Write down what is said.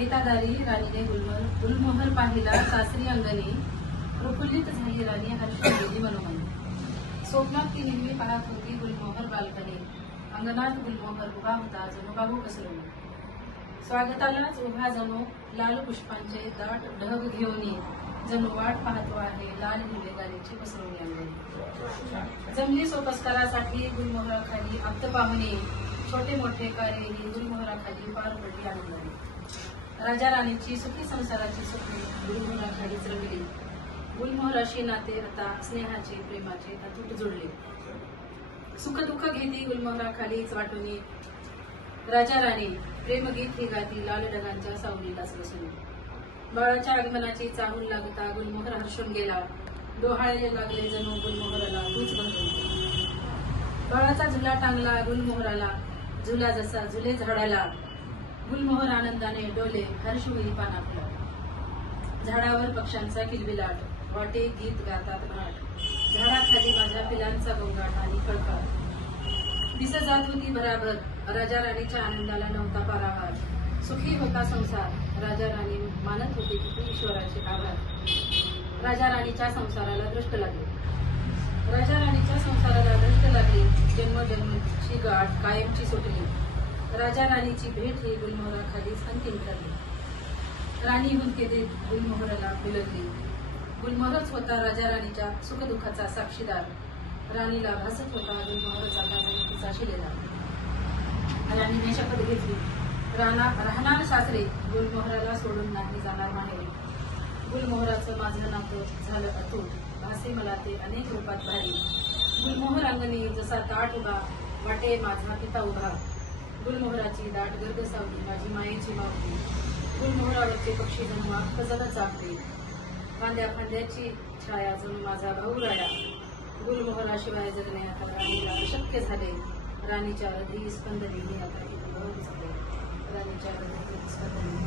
हेतादारी राणीने गुलमोहर पाहिला सासरी अंगणी, प्रफुल्लित झाली राणी हर्षून गेली मनोमन. स्वप्नात ती नेहमी पाहत होती गुलमोहर बालकनी, अंगणात गुलमोहर उभा होता जणू बाहू पसरून. स्वागतालाच उभा जणू लाल पुष्पांचे दाट ढग घेऊन, जणू वाट पाहतो आहे लाल हिरवे गालीची पसरवणी अंगणी. जमली सोपस्कारासाठी गुलमोहराखाली आप्त पाहुणे, छोटे मोठे कार्यही गुलमोहराखाली पार पडली आनंदाने. राजा राणीची सुखी संसाराची स्वप्ने गुलमोहराखालीच रंगली. गुलमोहराशी नाते आता स्नेहाचे प्रेमाचे अतूट जोडले. सुख दुःख घेती गुलमोहराखालीच वाटून, राजा राणी प्रेमगीत ही गाती लाल ढगांच्या सावलीलाच बसून. बाळाच्या आगमनाची चाहूल लागता गुलमोहर हर्षून गेला, डोहाळे लागले जणू गुलमोहराला तूच बघून. बाळाचा झुला टांगला गुलमोहराला, झुला जसा झुले झाडाला, गुलमोहर आनंदाने डोले हर्ष होई पाना फुला. झाडावर पक्ष्यांचा किलबिलाट, वाटे गीत गातात भाट, झाडाखाली माझ्या पिलांचा गोंगाट आणि खळखळ. दिस जात होती भराभर, राजा राणीच्या आनंदाला नव्हता पारावार. सुखी होता संसार, राजा राणी मानत होती किती ईश्वराचे आभार. राजा राणीच्या संसाराला दृष्ट लागली, राजा राणीच्या संसाराला दृष्ट लागली. जन्मजन्मीची गाठ कायमची सुटली. राजा राणीची भेट ही गुलमोहराखालीच अंतिम ठरली. राणी हुंदके देत गुलमोहराला बिलगली. गुलमोहरच होता राजा राणीच्या सुखदुःखाचा साक्षीदार. राणीला भासत होता गुलमोहरचा तिचा शिलेदार. राणीने शपथ घेतली, राहणार सासरे, गुलमोहराला सोडून नाही जाणार माहेरी. गुलमोहराचं माझं नातं झालं अतूट, भासे मला ते अनेक रूपात भारी. गुलमोहर अंगणी जसा ताट उभा, वाटे माझा पिता उभा. गुलमोहराची दाट गर्द सावली माझी मायेची मावली. गुलमोहरावरचे पक्षी जणू अख्ख जग चाकते, कांद्या फांद्याची छाया जणू माझा भाऊ राया. गुलमोहराशिवाय जगणे आता राणीला अशक्य झाले. राणीच्या हृदयी स्पंदने आता एक भाऊ झाले. राणीच्या हृदयी स्पंदने